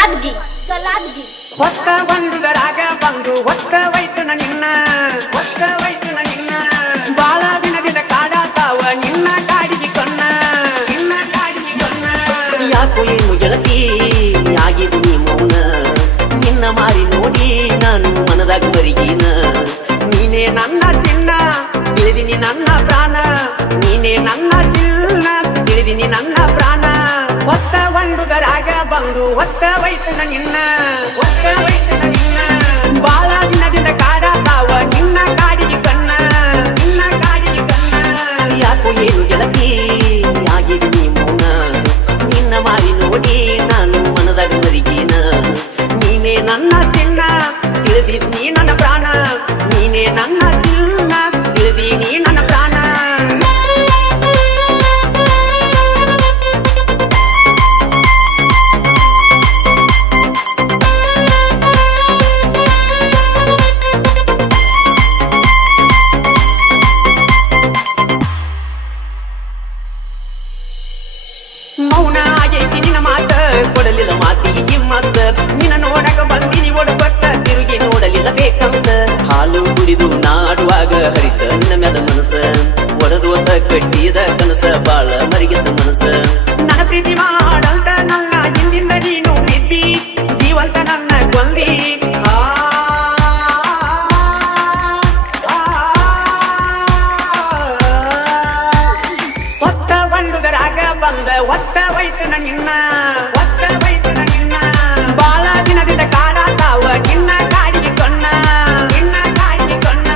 ಗಲಾದ್ಗಿ ಗಲಾದ್ಗಿ ಹೊತ್ತ ಬಂದುದರಾಗ ಬಂದು ಹೊತ್ತ ವೈತು ನಿನ್ನ ಹೊತ್ತ ವೈತು ನಿನ್ನ ಬಾಳ ದಿನದಿಂದ ಕಾಡಾತಾವ ನಿನ್ನ ಕಾಡಿಗೆ ಕೊನ್ನ ನಿನ್ನ ಕಾಡಿಗೆ ಕೊನ್ನ ಯಾಕೋ ಏನು ಗೆಳತಿ ಆಗಿದು ನೀ ಮೌನ ನಿನ್ನ ಮಾರಿ ನೋಡಿ ನಾನು ಮನದಾಗ ಮರಿಗೀನ ನೀನೇ ನನ್ನ ಚಿನ್ನ ತಿಳಿದಿನಿ ನನ್ನ ಪ್ರಾಣ ನೀನೇ ನನ್ನ ಚಿನ್ನ ತಿಳಿದಿನಿ ನನ್ನ ಪ್ರಾಣ ಹೊತ್ತ ಬಂದುದರಾಗ ಬಂದು ಹೊತ್ತ ವೈತು ನಿನ್ನ ಹೊತ್ತ ವೈತು ನಿನ್ನ ಬಾಳ ದಿನದಿಂದ ಕಾಡಾತಾವ ನಿನ್ನ ಕಾಡಿಗೆ ಕನ್ನ ನಿನ್ನ ಕಾಡಿಗೆ ಕನ್ನ ಯಾಕೋ ಏನು ಗೆಳತಿ ಆಗಿದು ನೀ ಮೌನ ನಿನ್ನ ಮಾರಿ ನೋಡಿ ನಾನು ಮನದಾಗ ಮರಿಗೀನ ನೀನೇ ನನ್ನ ಚಿನ್ನ ತಿಳಿದಿದ್ ನೀ ನನ್ನ ಪ್ರಾಣ ನೀನೇ ನನ್ನ ಚಿನ್ನ ತಿಳಿದಿ ನೀ ನನ್ನ ಪ್ರಾಣ ಮೌನ ಆಗೈತಿ ನಿನ್ನ ಮಾತ ಕೊಡಲಿಲ್ಲ ಮಾತಿಗೆ ಕಿಮ್ಮತ್ತ ನಿನ್ನ ನೋಡಕ ಬಂದಿನಿ ಒಡಪತ್ತ ತಿರುಗಿ ನೋಡಲಿಲ್ಲ ಬೇಕಂತ ಹಾಲು ಕುಡಿದು ನಾಡುವಾಗ ಹರಿತ ನಿನ್ನ ಮ್ಯಾದ ಮನಸ್ಸ ಒಡದೋತ ಕಟ್ಟಿದ ಕನಸ ಬಾಳ ಮರಿಗಿದ್ದ ಮನಸ್ಸ ನನ್ನ ಪ್ರೀತಿ ಮಾಡಂತ ನನ್ನ ಹಿಂದಿಂದ ನೀನು ಬಿದ್ದಿ ಜೀವಂತ ನನ್ನ ಕೊಂದಿ ಹೊತ್ತ ಬಂದುದರಾಗ ಬಂದ ಹೊತ್ತ ವೈತು ನಿನ್ನ ಹೊತ್ತ ವೈತು ನಿನ್ನ ಬಾಳ ದಿನದಿಂದ ಕಾಡಾತಾವ ನಿನ್ನ ಕಾಡಿಗೆ ಕೊನ್ನ ನಿನ್ನ ಕಾಡಿಗೆ ಕೊನ್ನ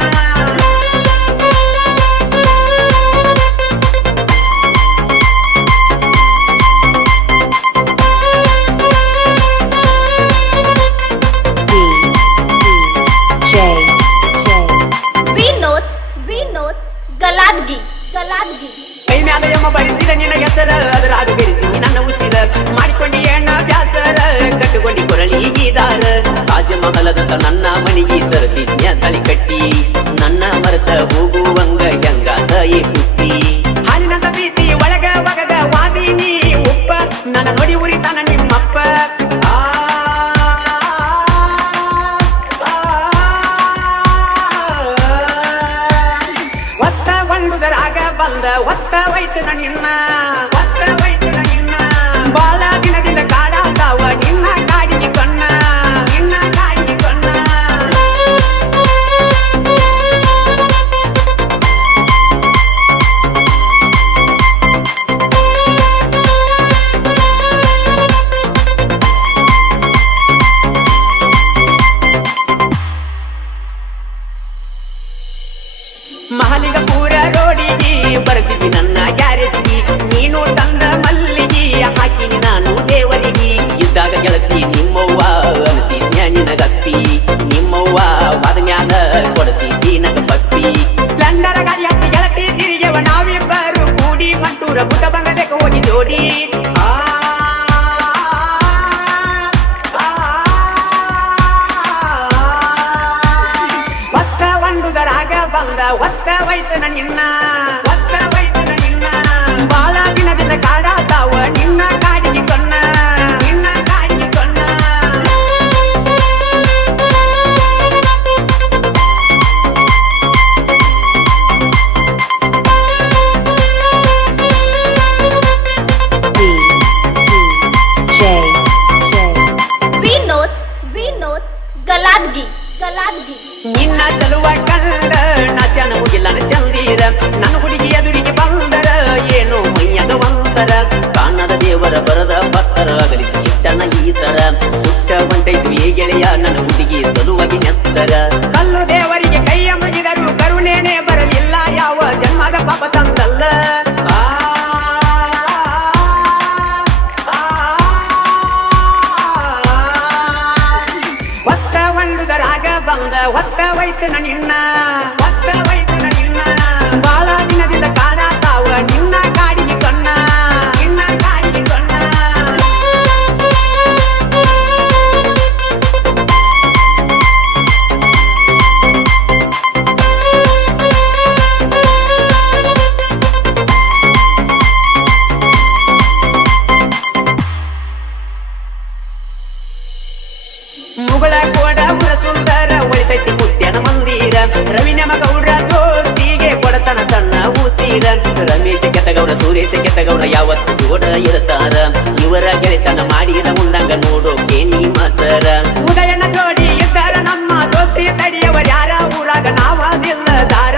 ವಿನೋದ್ ವಿನೋದ್ ಗಲಾದ್ಗಿ ಗಲಾದ್ಗಿ ಕೈ ಮ್ಯಾಲ ಎಮ್ಮ ಬಡಿಸಿದ ನಿನ್ನ ಹೆಸರ ಅದರಾಗ ಬೆರೆಸಿ ನನ್ನ ಉಸಿರ ಮಾಡಿಕೊಂಡಿ ಎಣ್ಣ ಬ್ಯಾಸರ ಕಟ್ಟುಕೊಂಡಿ ಕೊರಳಿಗೀದಾರ ತಾಜಮಹಲದಂತ ನನ್ನ ಮನಿಗೆ ತರತಿದ್ನ್ಯ ತಳಿ ಕಟ್ಟಿ ನನ್ನ ಮರೆತ ಹೋಗುವಂಗ ಹೆಂಗಾದ ಈ ಪುಟ್ಟಿ ಹಾಲಿನಂತ ಪ್ರೀತಿ ಒಳಗ ಒಗದ ವಾದಿನಿ ಉಪ್ಪ ನನ್ನ ನೋಡಿ ಉರಿತಾನ ನಿಮ್ಮಪ್ಪ ಒತ್ತ ಒಂದುದರಾಗ ಬಂದ ಒತ್ತ ವೈತು ನಿನ್ನ ಒತ್ತ ವೈತು ನಿನ್ನ ಬಾಳ ದಿನದಿಂದ ಕಾಡಾತಾವ ನಿನ್ನ ಕಾಡಿಗೆ ಕೊನ್ನ ನಿನ್ನ ಕಾಡಿಗೆ ಕೊನ್ನ ಮಹಲಿಗ ಪೂರ ರೋಡಿಗೆ ಬರ್ತಿದ್ದಿ ನನ್ನ ಗ್ಯಾರೇಜಿಗೆ ನೀನು ತಂದ ಮಲ್ಲಿಗೆ ಹಾಕಿನಿ ನಾನು ದೇವರಿಗೆ ಇದ್ದಾಗ ಗೆಳತಿ ನಿಮ್ಮವ್ವ ಅಂತಿದ್ನ್ಯ ನಿನಗತ್ತಿ ನಿಮ್ಮವ್ವ ವಾದ ಮ್ಯಾಲ ಕೊಡ್ತಿದ್ದಿ ನಗ ಪಪ್ಪಿ ಸ್ಪ್ಲೆಂಡರ್ ಗಾಡಿ ಹತ್ತಿ ಗೆಳತಿ ತಿರುಗೆವ ನಾವಿಬ್ಬರು ಕೂಡಿ ಮಂಟೂರ ಬುಟ್ಟ ಬಂಗದಕ್ಕೆ ಹೋಗಿ ಜೋಡಿ ಒತ್ತ ಒಂದುದರಾಗ ಬಂದ ಒತ್ತ ವೈತು ನಿನ್ನ ಒತ್ತ ವೈತು ನಿನ್ನ ಬಾಳ ದಿನದಿಂದ ಕಾಡಾತಾವ ನಿನ್ನ ಕಾಡಿಗೆ ಕೊನ್ನ ನಿನ್ನ ಕಾಡಿಗೆ ಕೊನ್ನ ವಿನೋದ್ ವಿನೋದ್ ಗಲಾದ್ಗಿ ಗಲಾದ್ಗಿ ನಿನ್ನ ಚಲುವ ಕಂಡ ನಾಚನ ಮುಗಿಲ್ಲ ಚಂದೀರ ನನ್ನ ಹುಡುಗಿ ಎದುರಿಗೆ ಬಂದರ ಏನು ಮೈಯಾಗ ಒಂದರ ಕಾಣದ ದೇವರ ಬರದ ಪತ್ತರ ಅಗಲಿಸಿ ಇಟ್ಟನ ಈ ತರ ಸುಟ್ಟ ಹೊಂಟೈತು ಏ ಗೆಳೆಯ ನನ್ನ ಹುಡುಗಿ ಸಲುವಾಗಿ ನೆತ್ತರ ಕಲ್ಲು ದೇವರಿಗೆ ಕೈಯ ಮುಗಿದರು ಕರುಣೇನೆ ಬರಲಿಲ್ಲ ಯಾವ ಜನ್ಮದ ಪಾಪ ತಂದಲ್ಲ ಒತ್ತ ಒಂದುದರಾಗ ಬಂದ ಒತ್ತ ವೈತು ನಿನ್ನ ಒತ್ತ ವೈತು ನಿನ್ನ ಬಾಳ ದಿನದಿಂದ ಕಾಡಾತಾವ ನಿನ್ನ ಕಾಡಿಗೆ ಕೊನ್ನ ನಿನ್ನ ಕಾಡಿಗೆ ಕೊನ್ನ ನೀರ ರಮೇಶ ಕೆತ್ತಗೌಡ ಸುರೇಶ ಕೆತ್ತಗೌಡ ಯಾವತ್ತು ಕೂಡ ಇರ್ತಾರ ಇವರ ಗೆಳೆತನ ಮಾಡಿದ ಮುಂದಂಗ ನೋಡೋಕೆ ನಿಮ್ಮ ಸರ ಉದಯನ ಜೋಡಿ ಇದ್ದಾರ ನಮ್ಮ ದೋಸ್ತಿ ತಡಿಯವರ ಯಾರ ಊರಾಗ ನಾವಾದಿಲ್ಲದಾರ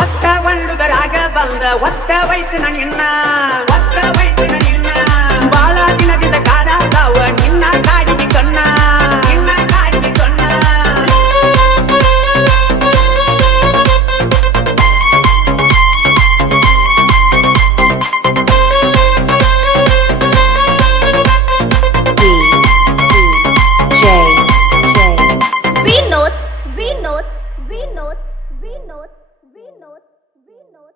ಒತ್ತ ಒಂಡುಗರಾಗ ಬಂದ ಒತ್ತ ವೈತನ ನಿನ್ನ ಒತ್ತ ವೈತನ ನಿನ್ನ ಬಾಳ ದಿನದಿಂದ ಕಾಡಾತಾವ ನಿನ್ನ ಕಾಡಿಗೆ ಕಣ್ಣ ನಿನ್ನ ಕಾಡಿಗೆ ಕಣ್ಣ Vinod, Vinod, Vinod, Vinod, Vinod, Vinod.